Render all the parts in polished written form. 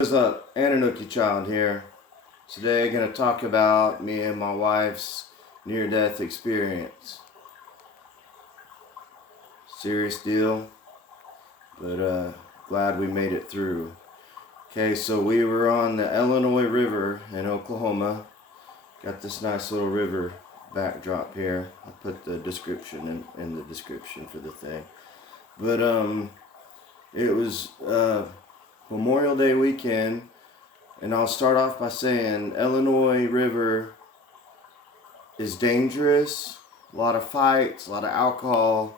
What's up? Ananuki Child here. Today I'm going to talk about me and my wife's near-death experience. Serious deal, but glad we made it through. Okay, so we were on the Illinois River in Oklahoma. Got this nice little river backdrop here. I'll put the description in the description for the thing. But it was Memorial Day weekend. And I'll start off by saying Illinois River is dangerous. A lot of fights, a lot of alcohol.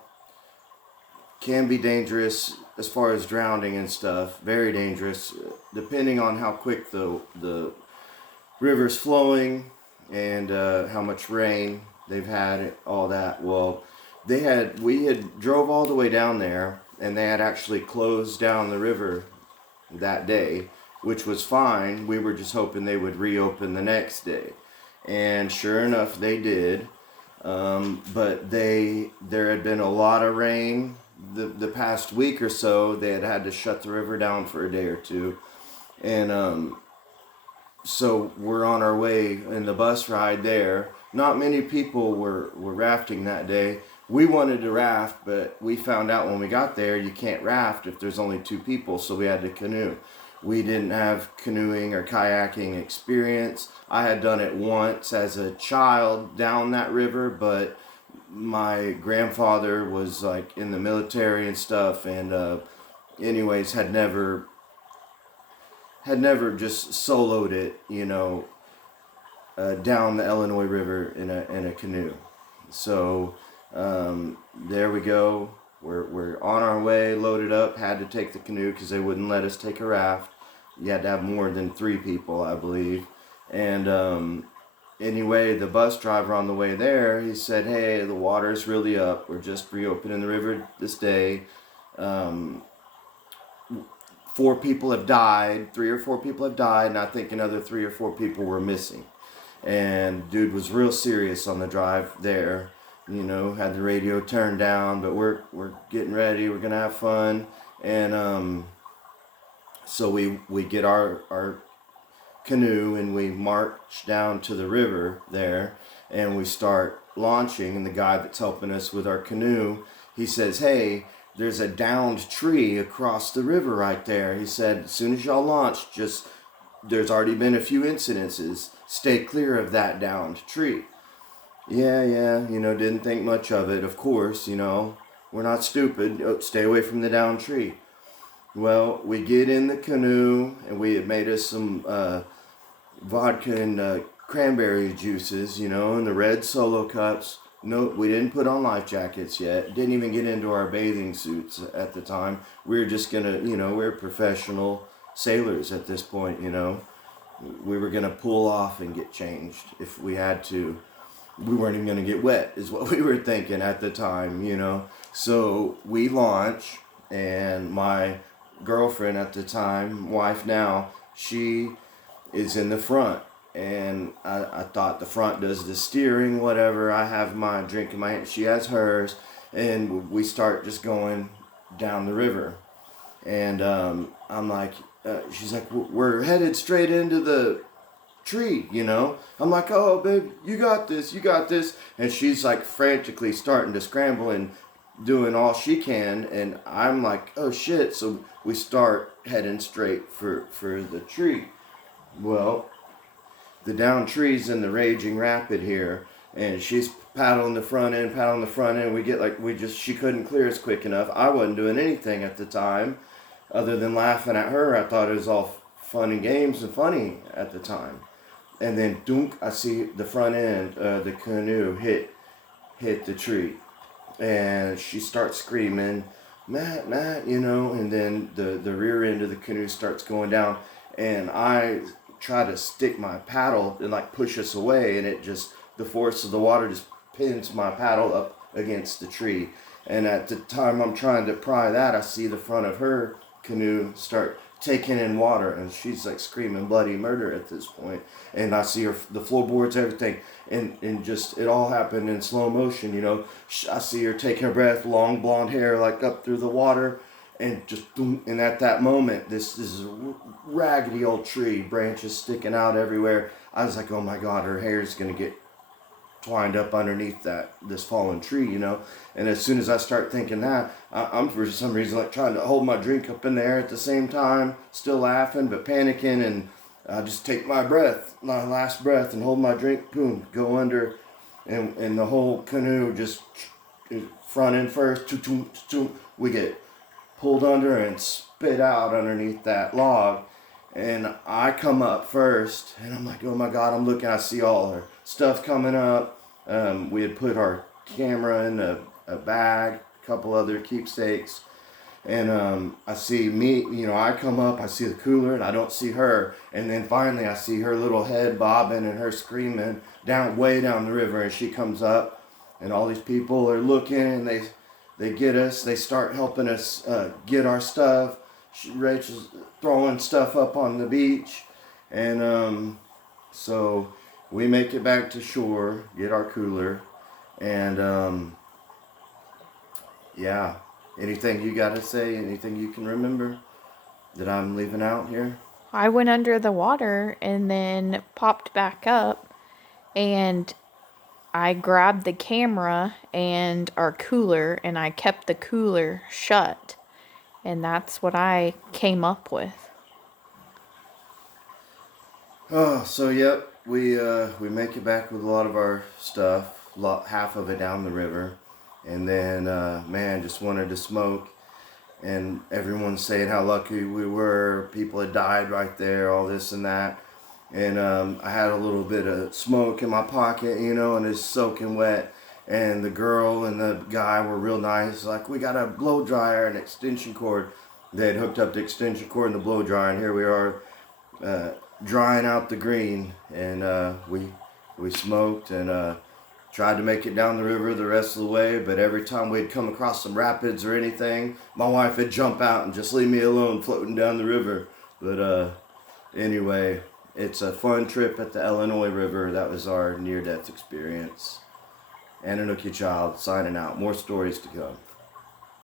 Can be dangerous as far as drowning and stuff. Very dangerous, depending on how quick the river's flowing and how much rain they've had. All that. Well, we had drove all the way down there, and they had actually closed down the river that day, which was fine. We were just hoping they would reopen the next day, and sure enough, they did. But there had been a lot of rain the past week or so. They had to shut the river down for a day or two, and so we're on our way in the bus ride there. Not many people were rafting that day. We wanted to raft, but we found out when we got there you can't raft if there's only two people, so we had to canoe. We didn't have canoeing or kayaking experience. I had done it once as a child down that river, but my grandfather was like in the military and stuff, and anyways, had never just soloed it, down the Illinois River in a canoe. So there we go. We're on our way, loaded up. Had to take the canoe because they wouldn't let us take a raft. You had to have more than 3 people, I believe. And anyway, the bus driver on the way there, he said, "Hey, the water's really up. We're just reopening the river this day. 4 people have died. 3 or 4 people have died, and I think another 3 or 4 people were missing." And dude was real serious on the drive there. Had the radio turned down, but we're getting ready. We're gonna have fun, and so we get our canoe and we march down to the river there, and we start launching. And the guy that's helping us with our canoe, he says, "Hey, there's a downed tree across the river right there." He said, "As soon as y'all launch, there's already been a few incidences. Stay clear of that downed tree." Yeah, didn't think much of it, of course, we're not stupid. Oh, stay away from the downed tree. Well, we get in the canoe, and we had made us some vodka and cranberry juices, in the red Solo cups. No, we didn't put on life jackets yet. Didn't even get into our bathing suits at the time. We were just gonna, we're professional sailors at this point, We were gonna pull off and get changed if we had to. We weren't even going to get wet is what we were thinking at the time, So we launch, and my girlfriend at the time, wife now, she is in the front. And I thought the front does the steering, whatever. I have my drink in my hand. She has hers. And we start just going down the river. And I'm like, she's like, "We're headed straight into the tree." I'm like, "Oh, babe, you got this, and she's like frantically starting to scramble and doing all she can, and I'm like, "Oh shit." So we start heading straight for the tree. Well, the down tree's in the raging rapid here, and she's paddling the front end. She couldn't clear us quick enough. I wasn't doing anything at the time other than laughing at her. I thought it was all fun and games and funny at the time. And then, dunk, I see the front end of the canoe hit the tree. And she starts screaming, "Matt, Matt," and then the rear end of the canoe starts going down. And I try to stick my paddle and like push us away, and the force of the water just pins my paddle up against the tree. And at the time I'm trying to pry that, I see the front of her canoe start taking in water, and she's like screaming bloody murder at this point. And I see the floorboards, everything, and just it all happened in slow motion. I see her taking her breath, long blonde hair like up through the water, and just boom, and at that moment, this is a raggedy old tree, branches sticking out everywhere. I was like, oh my God, her hair's gonna get twined up underneath this fallen tree, you know. And as soon as I start thinking that, I'm for some reason like trying to hold my drink up in the air at the same time, still laughing but panicking, and I just take my last breath, and hold my drink, boom, go under, and the whole canoe just front end first, we get pulled under and spit out underneath that log. And I come up first, and I'm like, oh my God, I'm looking, I see all her stuff coming up. We had put our camera in a bag, a couple other keepsakes. And I see me, you know, I come up, I see the cooler, and I don't see her. And then finally I see her little head bobbing and her screaming way down the river. And she comes up, and all these people are looking, and they get us, they start helping us get our stuff. Rachel's throwing stuff up on the beach. And so we make it back to shore, get our cooler, and yeah. Anything you got to say? Anything you can remember that I'm leaving out here? I went under the water and then popped back up, and I grabbed the camera and our cooler, and I kept the cooler shut. And that's what I came up with. Oh, so yep, we make it back with a lot of our stuff, half of it down the river, and then man, just wanted to smoke, and everyone's saying how lucky we were. People had died right there, all this and that, and I had a little bit of smoke in my pocket, you know, and it's soaking wet. And the girl and the guy were real nice, like, we got a blow dryer and extension cord. They had hooked up the extension cord and the blow dryer, and here we are drying out the green. And we smoked and tried to make it down the river the rest of the way, but every time we'd come across some rapids or anything, my wife would jump out and just leave me alone floating down the river. But anyway, it's a fun trip at the Illinois River. That was our near-death experience. Ananookie Child signing out. More stories to come.